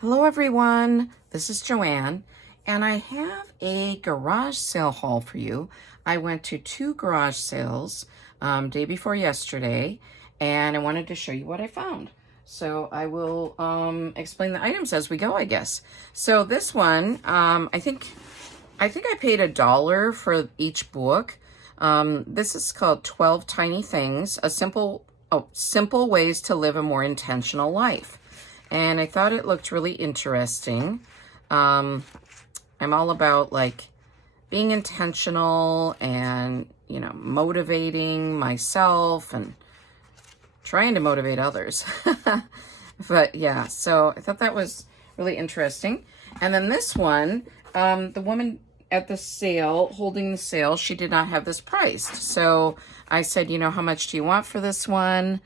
Hello everyone, this is Joanne, and I have a garage sale haul for you. I went to 2 garage sales day before yesterday, and I wanted to show you what I found. So I will explain the items as we go, I guess. So this one, I think I paid $1 for each book. This is called 12 Tiny Things, simple ways to live a more intentional life. And I thought it looked really interesting. I'm all about like being intentional and, motivating myself and trying to motivate others. But yeah, so I thought that was really interesting. And then this one, the woman at the sale, holding the sale, she did not have this priced. So I said, how much do you want for this one?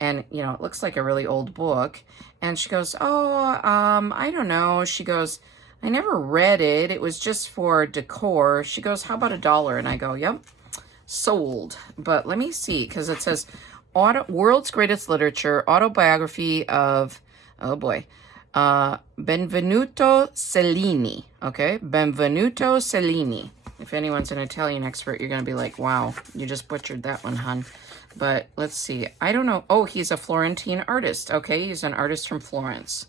And, it looks like a really old book. And she goes, I don't know. She goes, I never read it. It was just for decor. She goes, how about $1? And I go, yep, sold. But let me see, because it says World's Greatest Literature, Autobiography of, Benvenuto Cellini. Okay, Benvenuto Cellini. If anyone's an Italian expert, you're going to be like, wow, you just butchered that one, hon. But let's see. I don't know. Oh, he's a Florentine artist. Okay, he's an artist from Florence.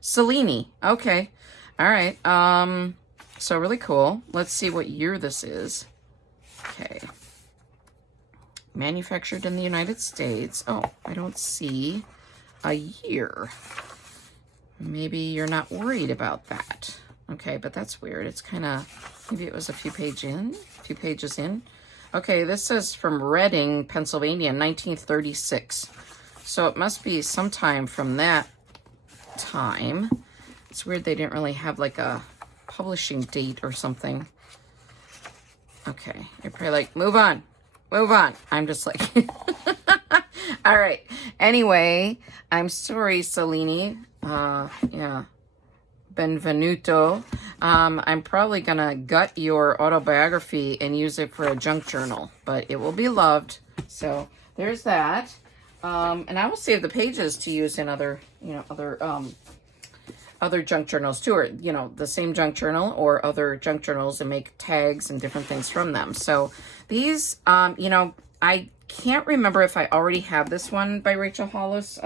Cellini. Okay. All right. So really cool. Let's see what year this is. Okay. Manufactured in the United States. Oh, I don't see a year. Maybe you're not worried about that. Okay, but that's weird. It's kind of, maybe it was a few pages in. Okay, this says from Reading, Pennsylvania, 1936. So it must be sometime from that time. It's weird they didn't really have like a publishing date or something. Okay, you're probably like, move on. I'm just like, all right. Anyway, I'm sorry, Cellini. Yeah. Benvenuto. I'm probably gonna gut your autobiography and use it for a junk journal, but it will be loved. So there's that. And I will save the pages to use in other junk journals too, or the same junk journal or other junk journals, and make tags and different things from them. So these, I can't remember if I already have this one by Rachel Hollis.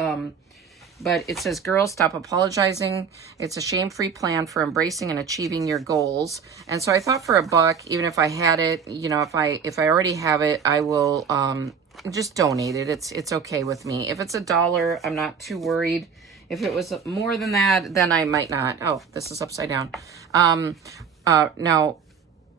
But it says, girls, stop apologizing. It's a shame-free plan for embracing and achieving your goals. And so I thought for $1, even if I had it, if I already have it, I will just donate it. It's okay with me. If it's $1, I'm not too worried. If it was more than that, then I might not. Oh, this is upside down. Now,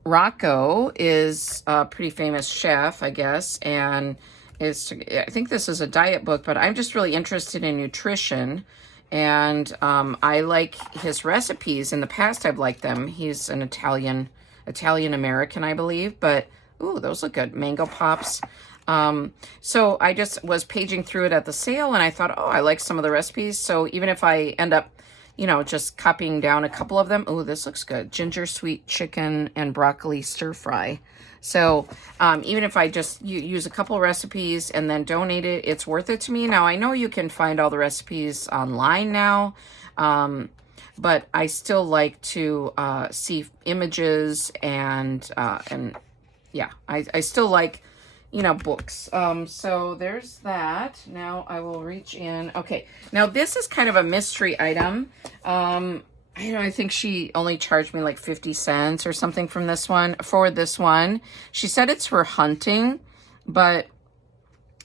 Rocco is a pretty famous chef, I guess, and I think this is a diet book, but I'm just really interested in nutrition, and I like his recipes. In the past, I've liked them. He's an Italian American, I believe, but ooh, those look good. Mango pops. So I just was paging through it at the sale, and I thought, oh, I like some of the recipes. So even if I end up, just copying down a couple of them, oh, this looks good. Ginger sweet chicken and broccoli stir fry. So even if I just use a couple recipes and then donate it, it's worth it to me. Now, I know you can find all the recipes online now, but I still like to see images and yeah, I still like, books. So there's that. Now I will reach in. Okay, now this is kind of a mystery item. I think she only charged me like 50 cents or something for this one. She said it's for hunting, but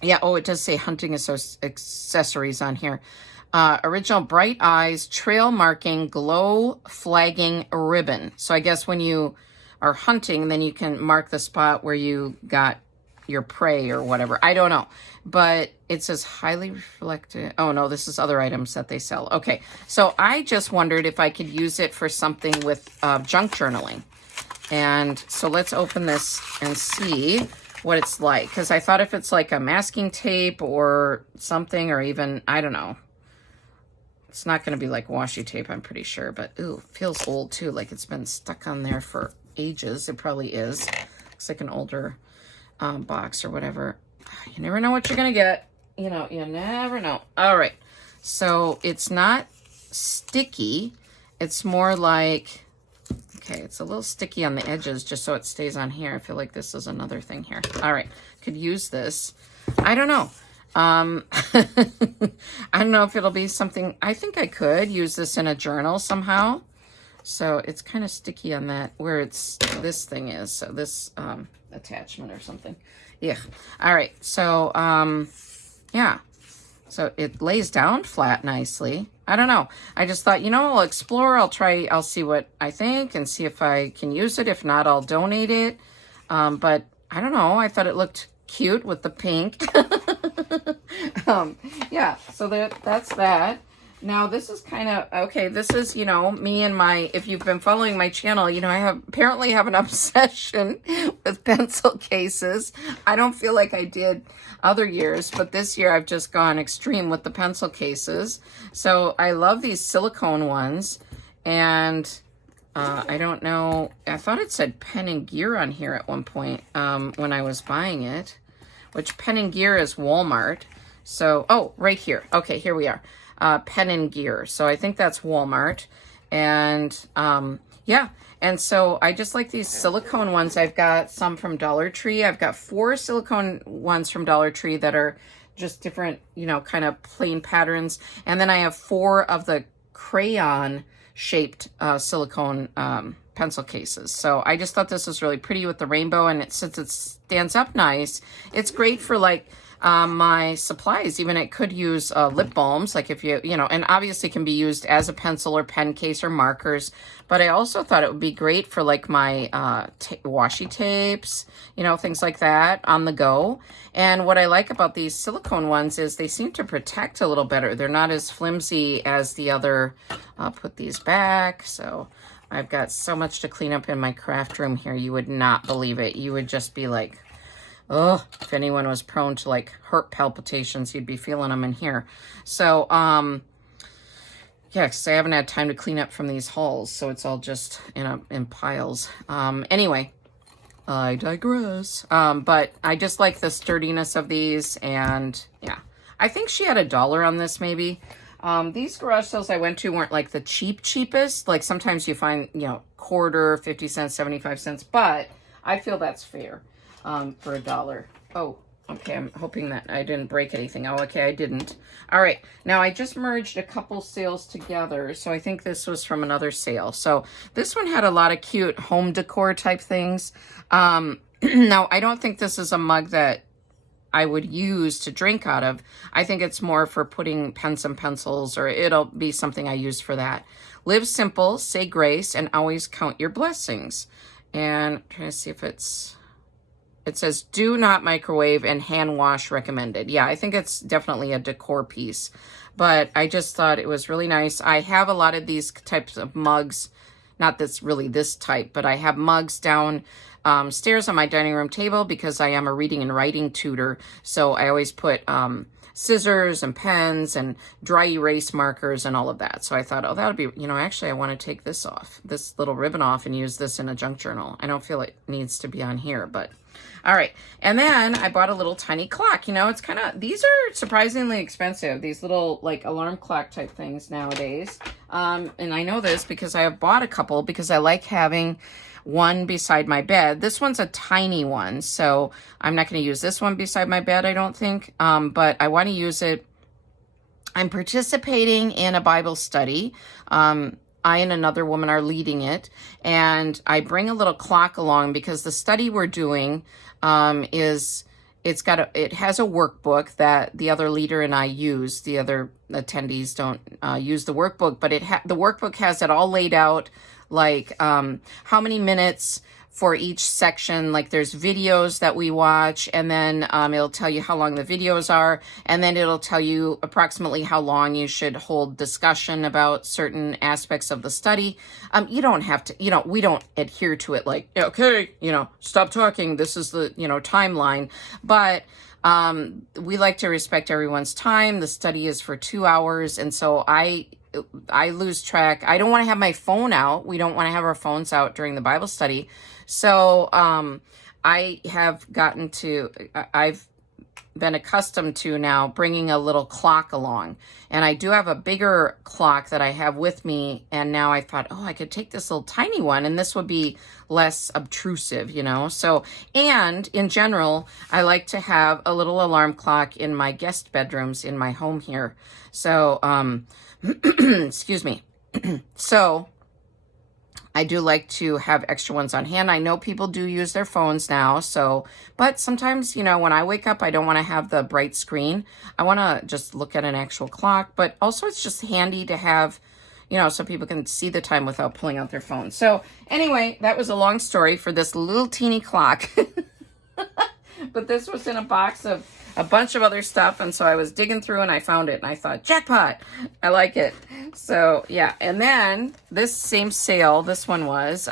yeah, it does say hunting accessories on here. Original Bright Eyes Trail Marking Glow Flagging Ribbon. So I guess when you are hunting, then you can mark the spot where you got your prey or whatever. I don't know. But it says highly reflective. Oh no, this is other items that they sell. Okay, so I just wondered if I could use it for something with junk journaling. And so let's open this and see what it's like. Because I thought if it's like a masking tape or something, or even, I don't know. It's not going to be like washi tape, I'm pretty sure. But ooh, feels old too. Like it's been stuck on there for ages. It probably is. Looks like an older box or whatever. You never know what you're gonna get. You never know. All right, so it's not sticky. It's more like, okay, it's a little sticky on the edges just so it stays on here. I feel like this is another thing here. All right, could use this. I don't know. I don't know if it'll be something. I think I could use this in a journal somehow. So it's kind of sticky on that where it's this thing is. So this attachment or something. Yeah. All right. So yeah. So it lays down flat nicely. I don't know. I just thought, you know, I'll explore. I'll see what I think and see if I can use it. If not, I'll donate it. But I don't know. I thought it looked cute with the pink. Yeah, so that's that. Now this is kind of, okay, this is, you know, me and my, if you've been following my channel, you know, I apparently have an obsession with pencil cases. I don't feel like I did other years, but this year I've just gone extreme with the pencil cases. So I love these silicone ones, and I don't know, I thought it said Pen and Gear on here at one point when I was buying it, which Pen and Gear is Walmart. So, oh, right here. Okay, here we are. Pen and Gear. So I think that's Walmart. And yeah, and so I just like these silicone ones. I've got some from Dollar Tree. I've got 4 silicone ones from Dollar Tree that are just different, you know, kind of plain patterns. And then I have 4 of the crayon shaped silicone pencil cases. So I just thought this was really pretty with the rainbow, and since it stands up nice, it's great for like my supplies. Even it could use lip balms, like if you know, and obviously can be used as a pencil or pen case or markers. But I also thought it would be great for like my washi tapes, you know, things like that on the go. And what I like about these silicone ones is they seem to protect a little better. They're not as flimsy as the other. I'll put these back. So I've got so much to clean up in my craft room here. You would not believe it. You would just be like, oh, if anyone was prone to like heart palpitations, you'd be feeling them in here. So, yeah, because I haven't had time to clean up from these hauls, so it's all just in piles. Anyway, I digress. But I just like the sturdiness of these, and yeah, I think she had $1 on this maybe. These garage sales I went to weren't like the cheapest. Like sometimes you find, you know, quarter, 50 cents, 75 cents, but I feel that's fair. For $1. Oh, okay. I'm hoping that I didn't break anything. Oh, okay, I didn't. All right. Now I just merged a couple sales together. So I think this was from another sale. So this one had a lot of cute home decor type things. Now I don't think this is a mug that I would use to drink out of. I think it's more for putting pens and pencils, or it'll be something I use for that. Live simple, say grace, and always count your blessings. And I'm trying to see if it says, do not microwave and hand wash recommended. Yeah, I think it's definitely a decor piece. But I just thought it was really nice. I have a lot of these types of mugs. Not that's really this type, but I have mugs down stairs on my dining room table because I am a reading and writing tutor. So I always put scissors and pens and dry erase markers and all of that. So I thought, oh, that would be, you know, actually I want to take this off, this little ribbon off, and use this in a junk journal. I don't feel it needs to be on here, but all right. And then I bought a little tiny clock. You know, it's kind of, these are surprisingly expensive, these little like alarm clock type things nowadays. And I know this because I have bought a couple because I like having one beside my bed. This one's a tiny one, so I'm not going to use this one beside my bed, I don't think. But I want to use it. I'm participating in a Bible study. I and another woman are leading it, and I bring a little clock along because the study we're doing it has a workbook that the other leader and I use. The other attendees don't use the workbook, but the workbook has it all laid out, like how many minutes for each section. Like there's videos that we watch, and then it'll tell you how long the videos are, and then it'll tell you approximately how long you should hold discussion about certain aspects of the study. You don't have to, you know, we don't adhere to it like, okay, you know, stop talking, this is the, you know, timeline. But we like to respect everyone's time. The study is for 2 hours, and so I lose track. I don't want to have my phone out. We don't want to have our phones out during the Bible study. So I have gotten to, I've been accustomed to now bringing a little clock along. And I do have a bigger clock that I have with me. And now I thought, oh, I could take this little tiny one and this would be less obtrusive, you know? So, and in general, I like to have a little alarm clock in my guest bedrooms in my home here. So, excuse me. So, I do like to have extra ones on hand. I know people do use their phones now, so, but sometimes, you know, when I wake up, I don't want to have the bright screen. I want to just look at an actual clock, but also it's just handy to have, you know, so people can see the time without pulling out their phone. So anyway, that was a long story for this little teeny clock. But this was in a box of a bunch of other stuff, and so I was digging through and I found it and I thought, jackpot, I like it. So yeah, and then this same sale, this one was,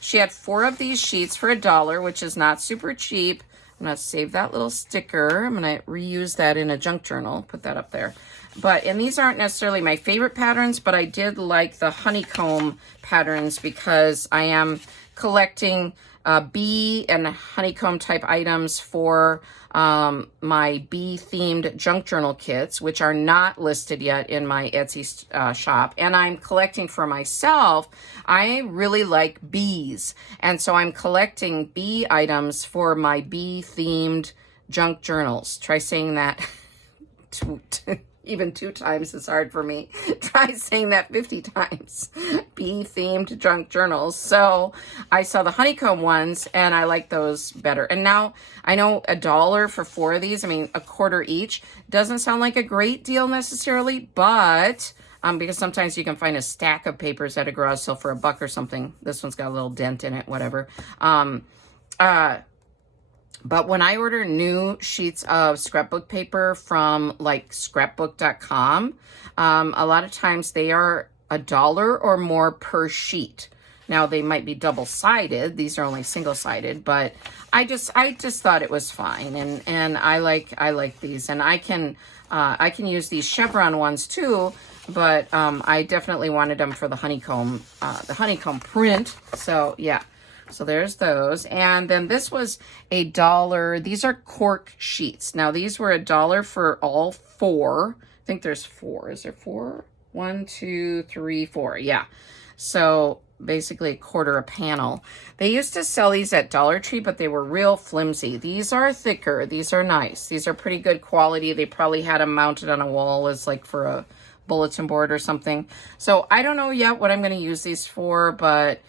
she had 4 of these sheets for $1, which is not super cheap. I'm gonna save that little sticker. I'm gonna reuse that in a junk journal, put that up there. But, and these aren't necessarily my favorite patterns, but I did like the honeycomb patterns because I am collecting bee and honeycomb type items for my bee themed junk journal kits, which are not listed yet in my Etsy shop. And I'm collecting for myself. I really like bees. And so I'm collecting bee items for my bee themed junk journals. Try saying that even 2 times is hard for me. Try saying that 50 times. Bee-themed junk journals. So I saw the honeycomb ones, and I like those better. And now I know $1 for 4 of these, I mean, a quarter each, doesn't sound like a great deal necessarily, but because sometimes you can find a stack of papers at a garage sale for $1 or something. This one's got a little dent in it, whatever. But when I order new sheets of scrapbook paper from like scrapbook.com, a lot of times they are $1 or more per sheet. Now they might be double-sided. These are only single-sided, but I just thought it was fine. And I like these, and I can use these chevron ones too, but I definitely wanted them for the honeycomb print. So yeah. So there's those. And then this was $1. These are cork sheets. Now these were $1 for all 4. I think there's 4. Is there 4? 1, 2, 3, 4. Yeah. So basically a quarter a panel. They used to sell these at Dollar Tree, but they were real flimsy. These are thicker. These are nice. These are pretty good quality. They probably had them mounted on a wall as like for a bulletin board or something. So I don't know yet what I'm going to use these for, but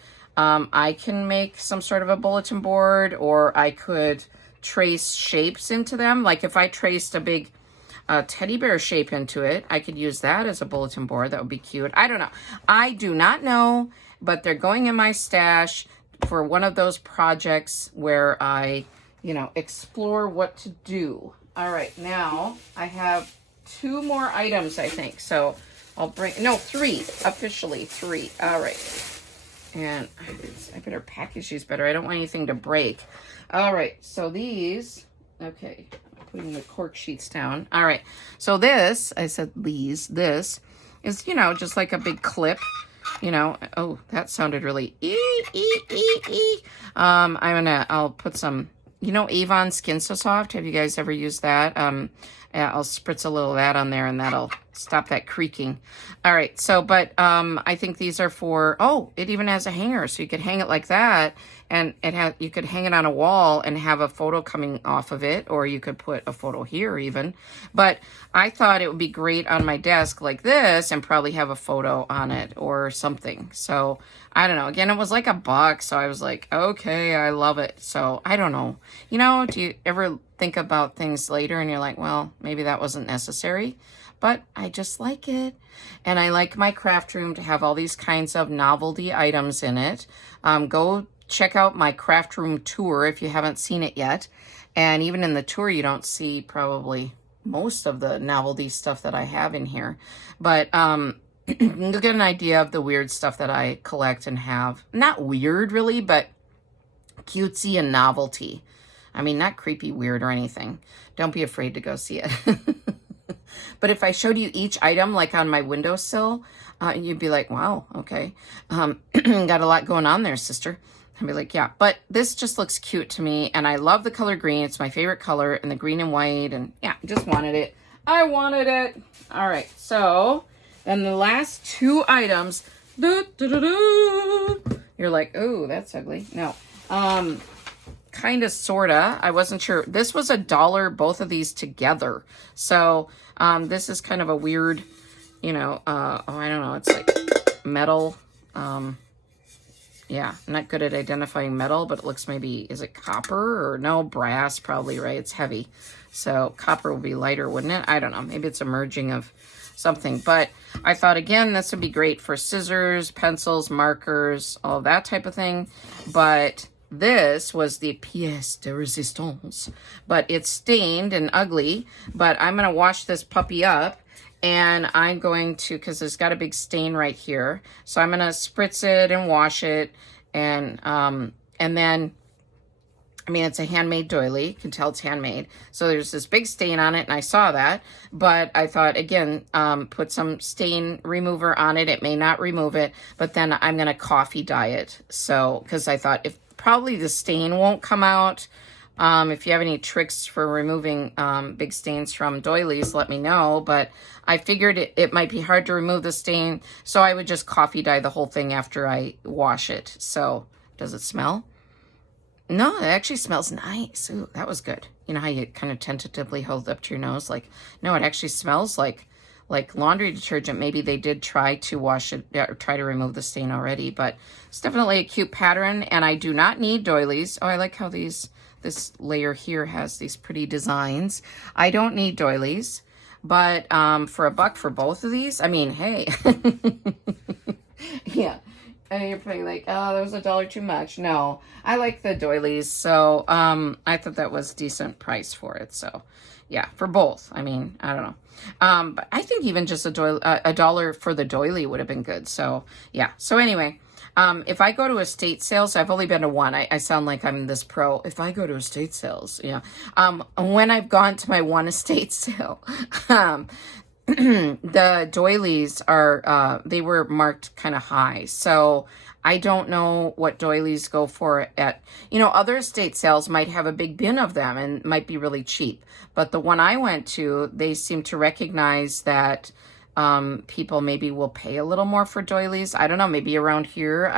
I can make some sort of a bulletin board, or I could trace shapes into them. Like if I traced a big teddy bear shape into it, I could use that as a bulletin board. That would be cute. I don't know. I do not know, but they're going in my stash for one of those projects where I, you know, explore what to do. All right, now I have 2 more items, I think. So I'll bring, no, 3, officially 3. All right. And I better package these better. I don't want anything to break. All right, so these, okay, I'm putting the cork sheets down. All right, so this, I said these, this is, you know, just like a big clip, you know. Oh, that sounded really I'll put some, you know, Avon Skin So Soft. Have you guys ever used that? Yeah, I'll spritz a little of that on there, and that'll stop that creaking. All right, so, but I think these are for, oh, it even has a hanger, so you could hang it like that, and you could hang it on a wall and have a photo coming off of it, or you could put a photo here even. But I thought it would be great on my desk like this, and probably have a photo on it or something. So I don't know. Again, it was like $1, so I was like, okay, I love it. So I don't know. You know, do you ever think about things later and you're like, well, maybe that wasn't necessary, but I just like it. And I like my craft room to have all these kinds of novelty items in it. Go check out my craft room tour if you haven't seen it yet. And even in the tour, you don't see probably most of the novelty stuff that I have in here. But you'll get an idea of the weird stuff that I collect and have. Not weird really, but cutesy and novelty. I mean, not creepy, weird, or anything. Don't be afraid to go see it. But if I showed you each item, like on my windowsill, you'd be like, wow, okay. Got a lot going on there, sister. and be like, yeah, but this just looks cute to me, and I love the color green. It's my favorite color, and the green and white, and yeah, just wanted it. I wanted it. All right, so then the last two items, you're like, oh, that's ugly. No, kind of, sorta. I wasn't sure. This was $1, both of these together. So this is kind of a weird, you know, oh, I don't know. It's like metal. Yeah, I'm not good at identifying metal, but it looks maybe, is it copper or no, brass probably, right? It's heavy. So copper would be lighter, wouldn't it? I don't know. Maybe it's a merging of something. But I thought, again, this would be great for scissors, pencils, markers, all that type of thing. But this was the pièce de résistance. But it's stained and ugly. But I'm going to wash this puppy up. And I'm going to, because there's got a big stain right here. So I'm going to spritz it and wash it. And then, I mean, it's a handmade doily. You can tell it's handmade. So there's this big stain on it, and I saw that. But I thought, again, put some stain remover on it. It may not remove it, but then I'm going to coffee dye it. So, because I thought, if probably the stain won't come out. If you have any tricks for removing big stains from doilies, let me know. But I figured it might be hard to remove the stain, so I would just coffee dye the whole thing after I wash it. So, does it smell? No, it actually smells nice. Ooh, that was good. You know how you kind of tentatively hold up to your nose? Like, no, it actually smells like laundry detergent. Maybe they did try to wash it, or try to remove the stain already. But it's definitely a cute pattern, and I do not need doilies. Oh, I like how this layer here has these pretty designs. I don't need doilies, but for $1 for both of these, I mean, hey. Yeah. And you're probably like, oh, that was $1 too much. No, I like the doilies. So I thought that was decent price for it. So yeah, for both. I mean, I don't know. But I think even just $1 for the doily would have been good. So yeah. So anyway, if I go to estate sales, I've only been to one. I sound like I'm this pro. If I go to estate sales, yeah. When I've gone to my one estate sale, the doilies are, they were marked kind of high. So I don't know what doilies go for at, other estate sales might have a big bin of them and might be really cheap. But the one I went to, they seem to recognize that people maybe will pay a little more for doilies. I don't know, maybe around here.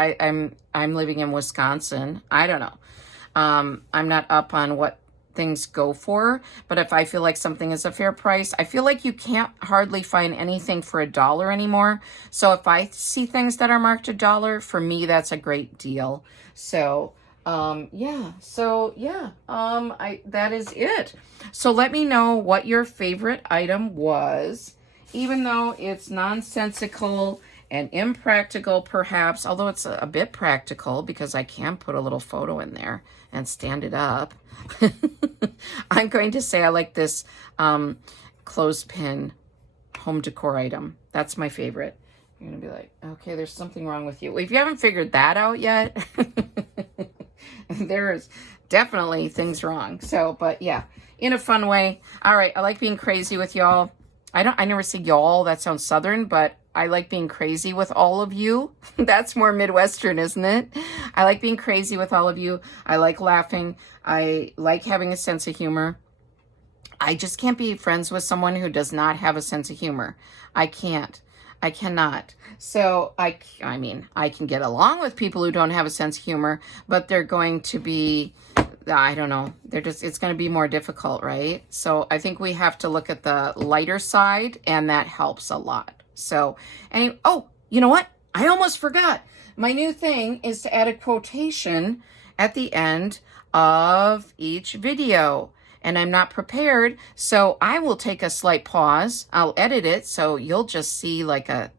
I'm living in Wisconsin. I don't know. I'm not up on what things go for, but if I feel like something is a fair price, I feel like you can't hardly find anything for $1 anymore. So if I see things that are marked $1, for me, that's a great deal. So that is it. So let me know what your favorite item was, even though it's nonsensical and impractical perhaps, although it's a bit practical because I can put a little photo in there and stand it up. I'm going to say I like this clothespin home decor item. That's my favorite. You're going to be like, okay, there's something wrong with you. If you haven't figured that out yet, there's definitely things wrong. So, but yeah, in a fun way. All right, I like being crazy with y'all. I never say y'all, that sounds Southern, but I like being crazy with all of you. That's more Midwestern, isn't it? I like being crazy with all of you. I like laughing. I like having a sense of humor. I just can't be friends with someone who does not have a sense of humor. I can't. I cannot. So I mean, I can get along with people who don't have a sense of humor, but they're going to be, I don't know, it's going to be more difficult, right? So I think we have to look at the lighter side, and that helps a lot. So, anyway, oh, you know what? I almost forgot. My new thing is to add a quotation at the end of each video. And I'm not prepared, so I will take a slight pause. I'll edit it, so you'll just see like a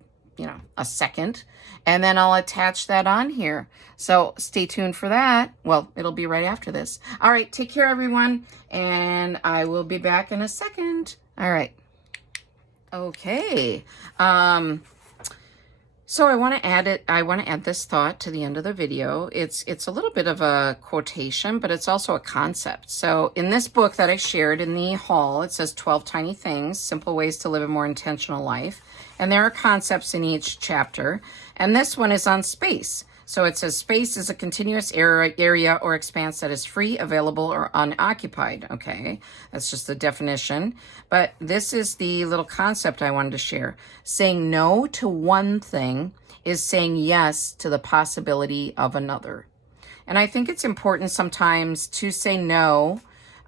second. And then I'll attach that on here. So stay tuned for that. Well, it'll be right after this. All right, take care, everyone. And I will be back in a second. All right. Okay. So I want to add this thought to the end of the video. It's a little bit of a quotation, but it's also a concept. So in this book that I shared in the haul, it says 12 Tiny Things, Simple Ways to Live a More Intentional Life. And there are concepts in each chapter. And this one is on space. So it says space is a continuous area or expanse that is free, available, or unoccupied. Okay, that's just the definition. But this is the little concept I wanted to share. Saying no to one thing is saying yes to the possibility of another. And I think it's important sometimes to say no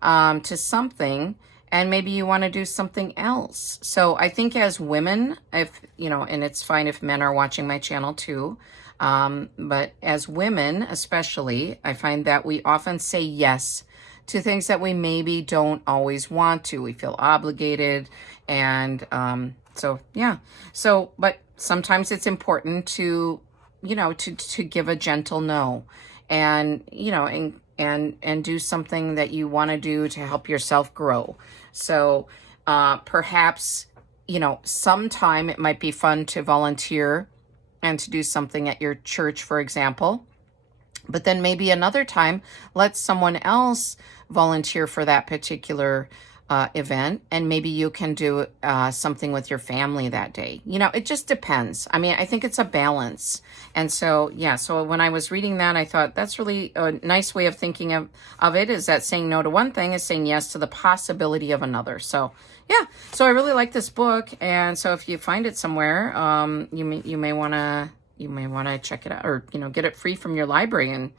to something, and maybe you want to do something else. So I think as women, if, you know, and it's fine if men are watching my channel too, but as women especially, I find that we often say yes to things that we maybe don't always want to. We feel obligated, and so yeah. So, but sometimes it's important to, you know, to give a gentle no, and, you know, and do something that you want to do to help yourself grow. So perhaps, you know, sometime it might be fun to volunteer and to do something at your church, for example. But then maybe another time, let someone else volunteer for that particular event, and maybe you can do something with your family that day. You know, it just depends. I mean, I think it's a balance. And so, yeah, so when I was reading that, I thought that's really a nice way of thinking of it, is that saying no to one thing is saying yes to the possibility of another. So, yeah, so I really like this book. And so if you find it somewhere, you may want to check it out, or, you know, get it free from your library and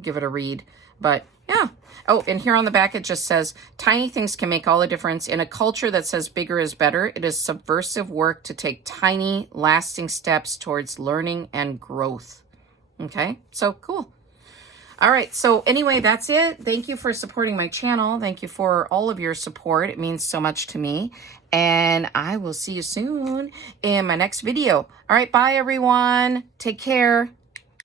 give it a read. But yeah. Oh, and here on the back, it just says, tiny things can make all the difference. In a culture that says bigger is better, it is subversive work to take tiny, lasting steps towards learning and growth. Okay, so cool. All right, so anyway, that's it. Thank you for supporting my channel. Thank you for all of your support. It means so much to me. And I will see you soon in my next video. All right, bye, everyone. Take care.